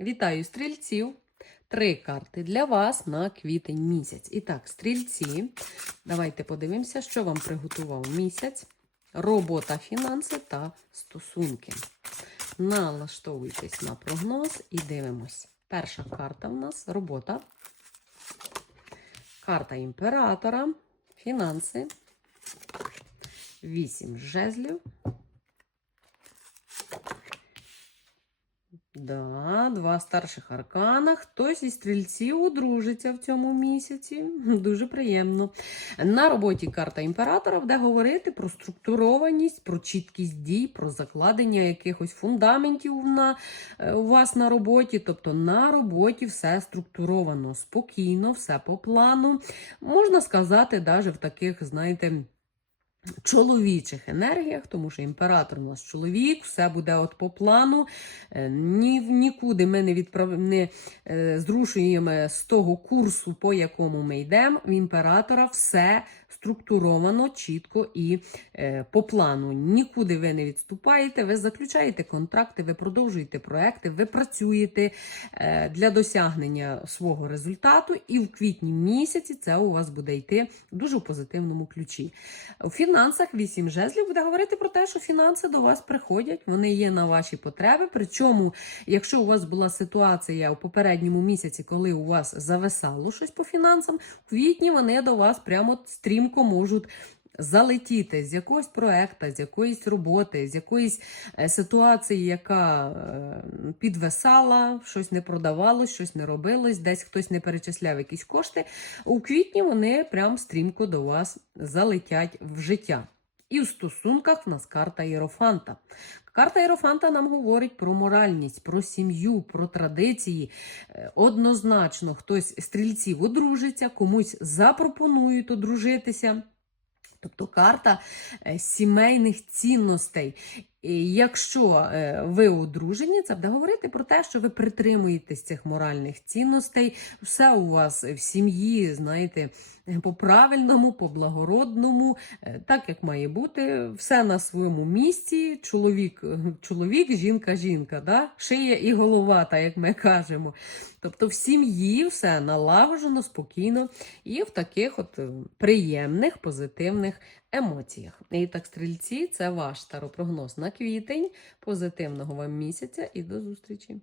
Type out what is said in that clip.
Вітаю стрільців! Три карти для вас на квітень місяць. І так, стрільці, давайте подивимося, що вам приготував місяць, робота, фінанси та стосунки. Налаштовуйтесь на прогноз і дивимось. Перша карта в нас робота. Карта імператора, фінанси, вісім жезлів. Да, два старших аркана. Хтось із стрільців одружиться в цьому місяці. Дуже приємно. На роботі карта імператора буде говорити про структурованість, про чіткість дій, про закладення якихось фундаментів на, е, у вас на роботі. Тобто на роботі все структуровано спокійно, все по плану. Можна сказати, навіть в таких, знаєте, чоловічих енергіях, тому що імператор у нас чоловік, все буде от по плану. Е, Ні, нікуди ми не, відправ... не е, зрушуємо з того курсу, по якому ми йдемо. В імператора все структуровано, чітко і е, по плану. Нікуди ви не відступаєте, ви заключаєте контракти, ви продовжуєте проекти, ви працюєте е, для досягнення свого результату, і в квітні місяці це у вас буде йти дуже в позитивному ключі. У фінансах вісім жезлів буде говорити про те, що фінанси до вас приходять, вони є на ваші потреби. Причому, якщо у вас була ситуація у попередньому місяці, коли у вас зависало щось по фінансам, в квітні вони до вас прямо стрімко можуть. Залетіти з якогось проекту, з якоїсь роботи, з якоїсь е, ситуації, яка е, підвисала, щось не продавалось, щось не робилось, десь хтось не перечисляв якісь кошти. У квітні вони прям стрімко до вас залетять в життя. І в стосунках в нас карта Єрофанта. Карта Єрофанта нам говорить про моральність, про сім'ю, про традиції. Е, Однозначно, хтось стрільців одружиться, комусь запропонують одружитися. Тобто карта е, сімейних цінностей. Якщо е, ви одружені, це буде говорити про те, що ви притримуєтесь цих моральних цінностей. Все у вас в сім'ї, знаєте, по правильному, по благородному, е, так як має бути, все на своєму місці. Чоловік, чоловік, жінка, жінка, да? шия і голова, так як ми кажемо. Тобто в сім'ї все налагоджено, спокійно і в таких от е, приємних, позитивних емоціях. І так, стрільці, це ваш старопрогноз на квітень. Позитивного вам місяця і до зустрічі!